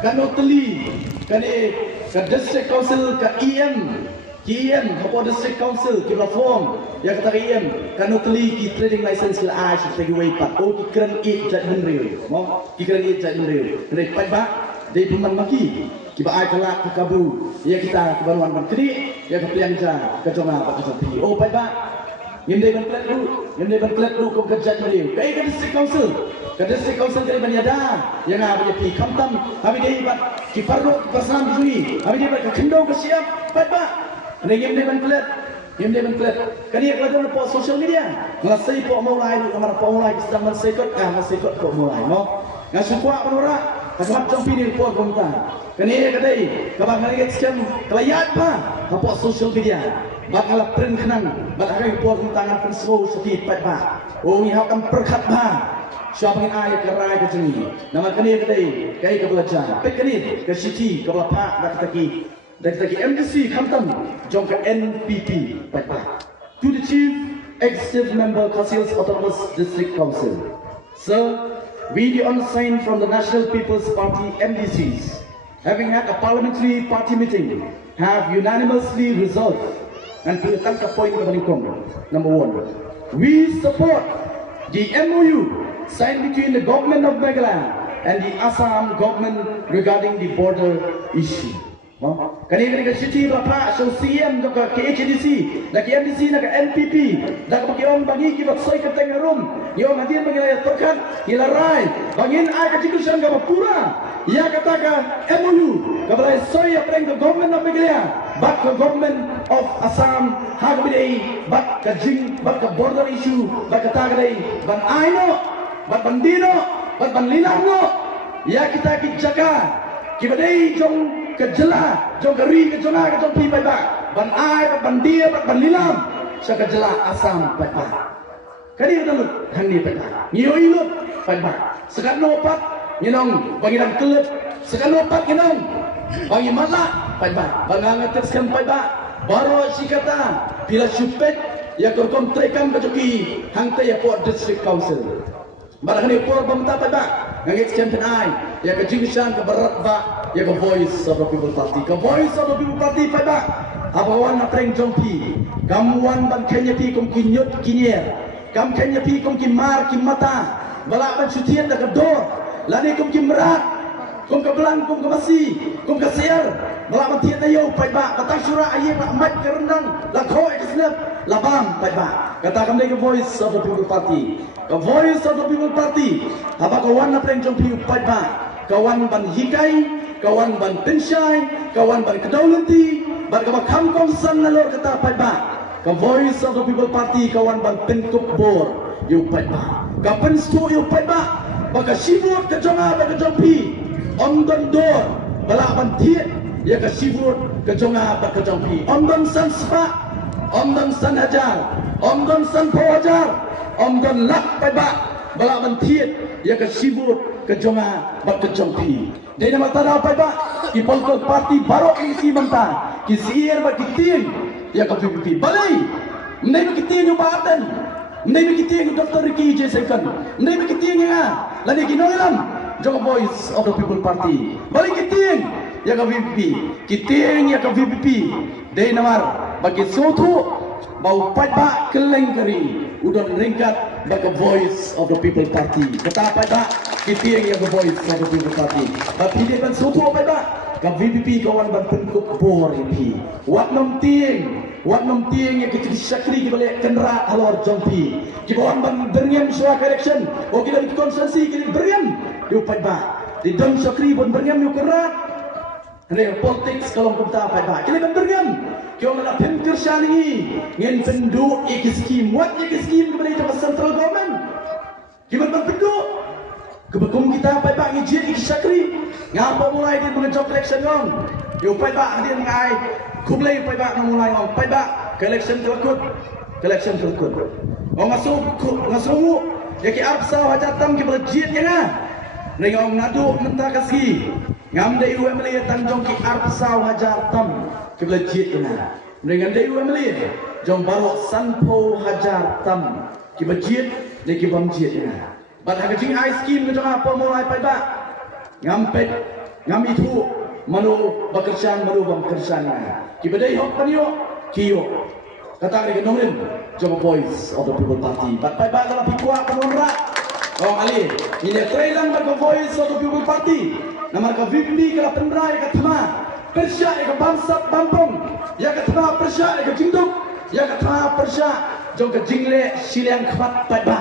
kanoteli ke district council ke EM kepada district council ke reform yang kata EM kanoteli ki trading license ke ai sebagai way pat ki keren it judgment real mau ki keren it judgment real kena pat ba dari peman maki ki ba ai kelak ke kabu ya kita kebaruan menteri ya ke pelianja ke joma ke tepi pat ba yang dia berkelat lu kau kerja dia ke district council dari banyada yang ada di kamtam habis dia buat kifarro pasam jui habis dia buat kendau ke siap pat ba yang dia berkelat kali kalau po social media ngasih po mulai kamar po mulai sedang masih po mulai no ngasukwa penora kasmat jampi ni po komta kani kadai kabang kali scam kelayat pa po social media bakal print kenang bakal report tangan pensau setiap pat ba ni hau kam perkat ba siapa yang ai ke rai ke sini nama kani kadai kai ke belajar pek kani ke city ke bapa dak taki MDC kamtam jong ke NPP pat ba to the chief executive member Kasius Autonomous District Council sir, we the unsigned from the National People's Party MDCs having had a parliamentary party meeting have unanimously resolved and to tangkap poin kebanyakan. Number 1, we support the MOU signed between the government of Nagaland and the Assam government regarding the border issue. Kani city bapa so CM ke KHDC, nak MDC nak NPP, nak pakai bagi kita soi ke tengah room, yo hadir bagi layar perkat, ilarai, bangin ai constitution ke pura, ya kata ke MOU, ke balai soi apa yang ke government of Meghalaya, bak ke government of Assam, hak bidai, bak ke jing, bak ke border issue, bak kata ke ban aino, ban bandino, ban lilano, ya kita jaga, kita dai jong kejela, jong keri, kejona, kejong pi pai ba, ban ai, ban dia, ban lilam, sa kejela Assam pai ba. Kani ada lut, hani pai ba. Nyo ilut pai ba. Sekat nopat, nyenong bagi dam kelet, sekat nopat nyenong bagi malak pai ba. Bangang ataskan pai ba. Baru si kata bila supet ya korkom trekam kajoki hang te ya port district council. Barang ni port bamta pai ba. Ngangit champion ai ya ke jingsan ke berat ba. Ya ke voice of the people party, ke voice of the people party pai ba. Abawan na treng jongpi, kamuan ban Kenya pi kom kinyut kinyer, kam Kenya pi kom kimar kimata, balak ban sutian dak dor, lani kom kimrat, kom ke belang kom ke basi, kom ke siar, balak ban tiat ayo pai ba, batang surah aye ba mat ke rendang, la kho ekslep, labam pai ba. Kata kami ke voice of the people party, ke voice of the people party, abawan na treng jongpi pai ba, kawan ban hikai, kawan ban pensyai, kawan ban kedaulanti, ban kabakam kongsan nalor kata pai ba. Ka voice of the people party kawan ban penkup bor yu pai ba. Ka penstu yu pai ba. Baka sibut ke jonga ba ke jompi. Omdon dor bala ban tiet ya ka sibut ke jonga ba ke jompi. Omdon san spa, omdon san hajar, omdon san pohajar, omdon lak pai ba. Bala ban tiet ya ka sibut ke jonga ba ke jompi. Dari nama tanah apa ba? Ki political party baru isi manta. Ki siir ba kitin ya ka PPP. Balai. Ndai ba kitin yung baatan. Ndai ba kitin yung Dr. Ricky J. Second. Ndai ba kitin yung lani ginoilam. Jong voice of the people party. Balai kitin ya ka PPP. Kitin ya ka PPP. Dari nama bagi soto bau pai ba keleng kari. Udon ringkat bagi voice of the people party. Kata apa ba? Kiting yang voice of the people party. Tapi dia kan soto apa ba? Ka VPP kawan ban penkup bor ini. Wat nom tieng yang kita disakri kita boleh kenra halor jompi. Kita kawan ban berngem suara correction. Oh kita di konsensi kita berngem. Yo pai ba. Di dom sakri bon berngem yo kerat. Hanya politics kalau kita pai ba. Kita ban berngem. Kita nak pemker syani ngen penduk ikiskim. Wat ikiskim kepada itu central government. Kita ban penduk kebekum kita pai ba ngijit ikisakri ngapa mulai dia mengejob election ngong yo pai ba dia ngai kumlai pai ba mulai ngong pai ba election kelakut ngong ngasumu ya ki arsa hajatam ki berjit ya na ngong ngadu menta kasi ngam dei UMLA tanjong ki arsa hajatam ki berjit ya na dengan dei UMLA jong baro sanpo hajatam ki berjit de ki bamjit ya na. Bat hak jing ice cream ke jong apa mulai pai ba ngampet ngami tu manu bekerjaan kibadai hok panio kiyo kata mereka nongin Jogo Voice of the People Party batai ba dalam pikwa penonra oh ali ini trailang Jogo Voice of the People Party nama ka VP kala pendrai ka thama persya ka bansat bampong ya ka thama persya ka jingduk ya ka thama persya jong ka jingle siliang khwat pai ba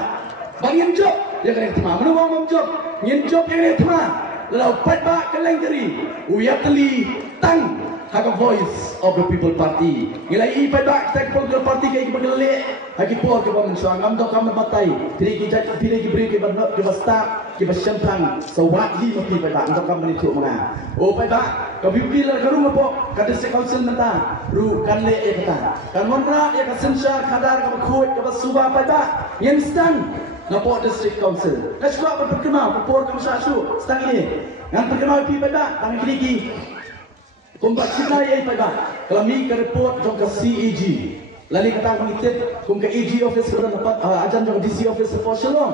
bangin jo ya ka thama manu mom jo ngin jo ya ka thama lalu pai ba ka lengkeri uyatli tang Haka Voice of the People Party. Ngilai pai ba kita People Party kai bagale. Haki por ke bam suang am do kam batai. Piri ki jat piri ki bri ki ban ke basta ki basyan thang sawat hi mati pai ba do kam ni thu mana. O pai ba ka bibilar ka rum po ka district council nata ru kan le e kata. Kan monra ya ka sensha khadar ka khoi ka suba pai ba. Instan na po district council. Kaswa pa perkema por ka masasu stang ini. Ngan perkema pi pai ba tang ki kumbat kita ye pai ba kami ke report jong ke CEG lali kata ngitip kum ke EG office ke dapat ajan jong DC office for Shillong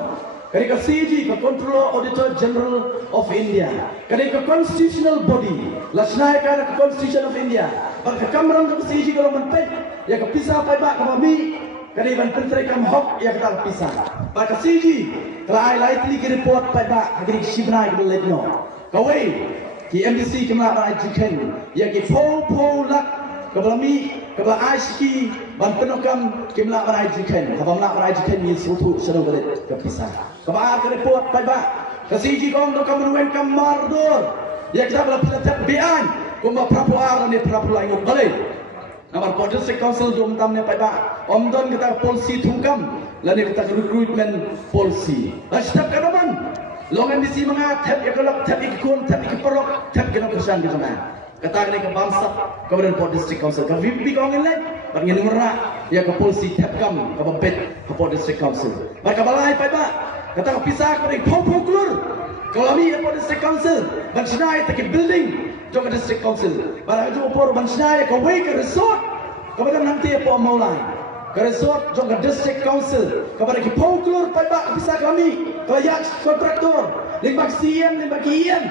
kali ke CEG ke Controller Auditor General of India kali ke constitutional body lasnai ke Constitution of India bar ke kamran jong CEG kalau menpet ya ke pisah pai ba kami kali ban pentrai kam hok ya kita pisah bar ke CEG kalau ai lightly ke report pai ba kali shibna ke letno kawai ki MDC kemla ba jiken ya ki pol lak keblami kebla aski ban penokam kemla ba jiken habam la ba jiken ni sutu seno bale kepisah keba ke report pai ba ke CG kong do kam ruwen kam mardur ya kita bala pila bian kuma prapuar ni prapulai ngut bale namar district council dum tamne pai ba omdon kita polisi thungkam lani kita recruitment policy lastap kadaman longan di sini mengat tap ikalap tap ikun tap ikiperok tap kena persan di sana kata ini ke bangsa kemudian Port District Council ke VP kau ini bagi yang merak ya ke polisi tap kam ke bempet ke Port District Council mereka balai pai ba kata ke pisah kepada pok keluar kalau kami Port District Council bansinai tak building jom ke District Council barang itu opor bansinai ke way ke resort kemudian nanti apa mau lain ke resort jom ke District Council kepada ke pok keluar pai ba pisah kami Kayak kontraktor, limbak sian, limbak kian.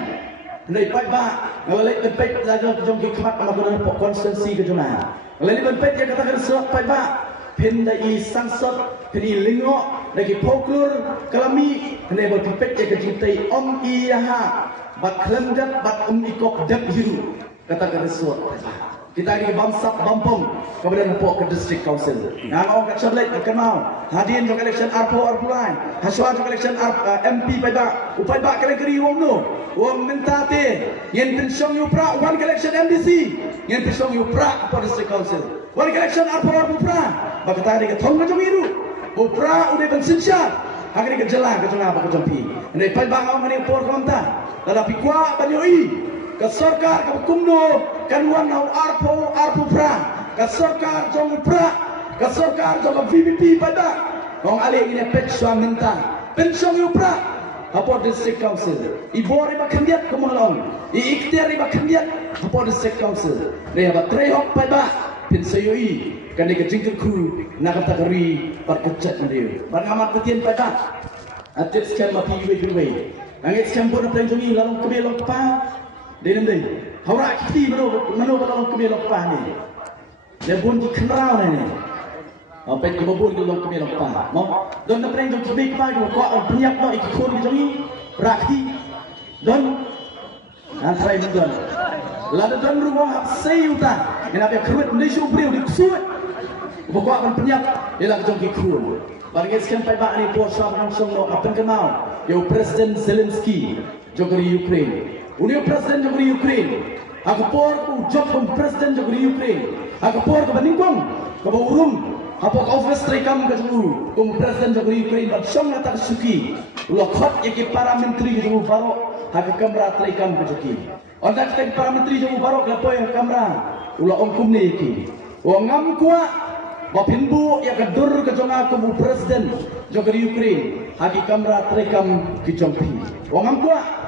Dari pai ba, ngalai benpet lajar jom ki khat amakunan pok konstitusi ke jona. Ngalai benpet ya katakan surat pai ba, pendai sangsot, peni lingo, lagi poklur kalami, pendai benpet ya kejintai om iyaha, bat klemdat, bat ikok dak hiru. Katakan surat pai ba. Kita ini bangsa bampong kemudian pok ke District Council. Yang orang kat Charlotte kenal. Hadirin jong election arpo lain. Haswa jong election MP pai ba. Upai ba kali keri wong no. Wong minta te. Yen pensiong yu pra one election MDC. Yen pensiong yu pra pok District Council. One election arpo pra. Ba kata dia thong ka jong iru. Bu pra udah pensinya. Hagri ke jelang ke jong apa ke jong pi. Ndai pai ba ngau mani por konta. Tetapi kwa banyoi ke sarkar ke kumno kanuan nau arpo pra ke sarkar jong pra ke sarkar jong VVP pada ong ali ini pensua minta pensong yu pra apa District Council ibori ba kembiat kemalong iiktiar ba kembiat apa District Council dia ba trehok pada pensayoi kan dia jingkel ku nak kategori perkecat dia bangamat petien pada atit skam api we angit skam pun penjongi lalu kebelok pa Dengan dia, haurak kita mano balong kemelok pah ni. Dia bun di kenal ni. Apa yang kebun di balong kemelok pah. Mau don nak pergi jom big pah kau penyak no ikut di rakti don antara itu don. Lalu don rumah hak sayuta. Kenapa kerut ni subri di kusut. Kau akan penyak dia lagi jom ikut. Bagi sekian pai ba ni puasa langsung no apa kenal. Yo Presiden Zelensky jogari Ukraine. Uniu Presiden jogri Ukraine. Aku por ku job kom Presiden jogri Ukraine. Aku por ke Baningkong, ke Bawurung, apa ke office trekam ke juru. Kom Presiden jogri Ukraine bat song atak suki. Ulo khot yaki para menteri ke juru baro, hak kamera trekam ke joki. Ondak tek para menteri juru baro ke poy kamera. Ulo ongkum ni yaki. Wongam kuat Bapinbu ya kedur ke jonga ku Presiden jogri Ukraine. Hak kamera trekam ke jompi. Wongam kuat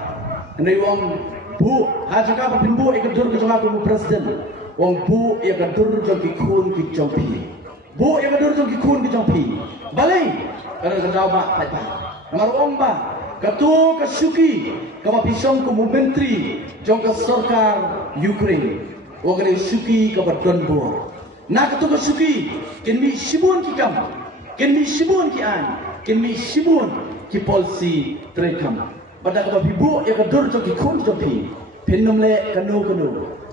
Andai wong bu, hajuka pembu ikadur ke jonga ku Presiden. Wong bu ia kadur jong kun ki jompi. Bu ia kadur jong kun ki jompi. Balai kada kada ba pai pa. Nomor wong ba Ketua Kasuki, kama pisong ko menteri, jong ka sarkar Ukraine. Wagane suki kama Donbor. Na ketua Kasuki, ken mi sibun ki kam, ken mi sibun ki an, ken mi sibun ki polisi trekam. Pada kama bibu ya kadur jong ki kun jong pi, pennomle kanu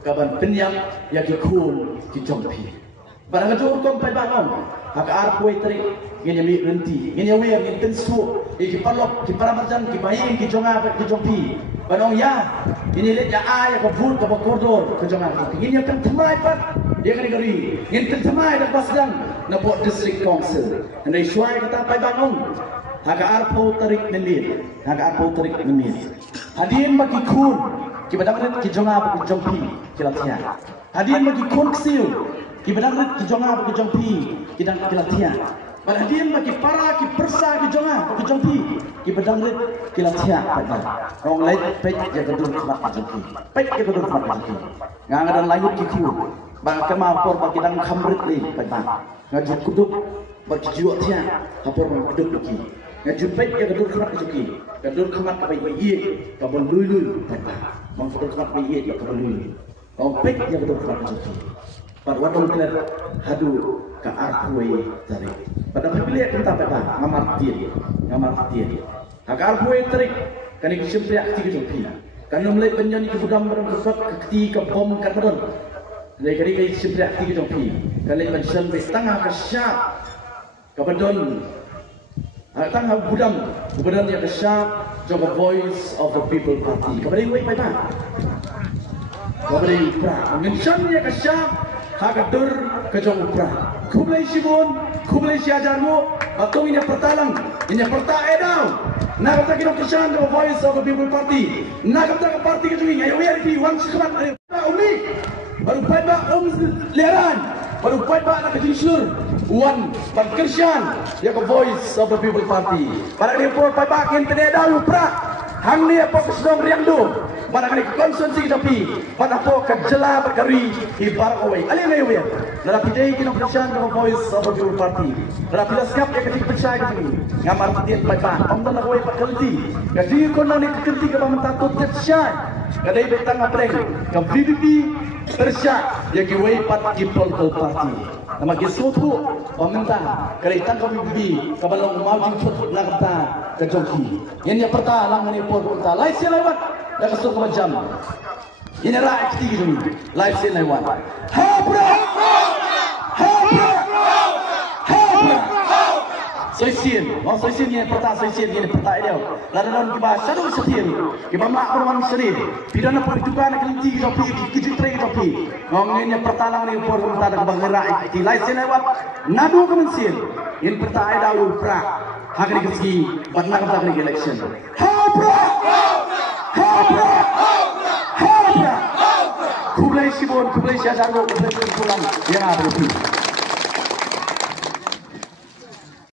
kaban penyam ya ki kun ki jong pi. Pada kadur kom pai bangom, hak arpoi trik. Gini mi renti, gini away gini tensu, iki palok, ki paramarjan, ki bayi, ki jonga, ki jompi. Banong ya, gini lihat ya ayah, ke food, ke koridor, ke jonga. Gini akan temai pat, dia kena gari. Gini temai dah pasang, napok district council. Andai suai kata pai bangun, haka arpo tarik menit, haka arpo tarik menit. Hadirin bagi kun, ki badang ki jonga, ki jompi, ki latihan. Hadirin bagi kun ksil, ki badang ki jonga, ki jompi, ki latihan. Pada dia bagi para ki persa ki jonga ki jompi ki pedang rit ki latia pada orang lain pek ya kedur khmat ki jompi pek ya kedur khmat ki jompi ngang layut ki ku bang kema por bagi dang khamrit li pada ngaju kuduk bagi jiwa tia hapor bang kuduk ki ngaju pek ya kedur khmat ki jompi kedur khmat ka bai ye ka bon lui pada bang kedur khmat bai ye ka bon lui orang pek ya kedur khmat ki jompi pada wadon kler hadu ka arpoi tarik pada pilih kita pada ngamar dia hak arpoi tarik kan iki simpre akti ke jopi kan mulai penjani ke budam barang kesat akti ke bom kadron dari kali simpre akti ke jopi kan le pension be tangah ke syap ke bedon tangah budam ya ke syap joga voice of the people party kabari wei pai ba kabari pra mention ya ke syap hagadur kejong upra kublai sibun kublai siajarmu atau ini pertalang ini pertaedau nak kata kita kesan the voice of the people party nak kata parti kejong ini ayo ya di wang sekeman umi baru pai ba leran baru pai ba nak kejing slur wan perkersian ya ke voice of the people party para ni por pai ba kin pededau upra hang ni apa kesedong riang do barang ni konsumsi kita pi pada po kejela berkari ibar away ali na yuya nara pidai kita percaya dengan voice of the people party nara pidai skap ya ketik percaya kita ngamar tian pada om dan away pak kelti jadi kono ni kelti ke pamenta tu percaya kadai betang apreng ke VVP percaya ya ki way pat ki political party nama ki sotu pamenta kadai tang kami VVP kabalong mau jin fut lakta ke jongki yang ya perta lang ni por perta lai sia lewat dah kesuk macam ini rakyat kita gini live scene lewat habra Soisien ni perta soisien ni perta dia lalu kita satu setiap kita mak perwan seri pidana pertukaran kelinci kita pi kejut tray kita pi ngomongnya pertalang ni por perta dak bangerai di live scene lewat nadu kemensin ini perta ada upra hakni keski batna kata ni election habra kublai sibon kublai siajar kublai pulang yang ada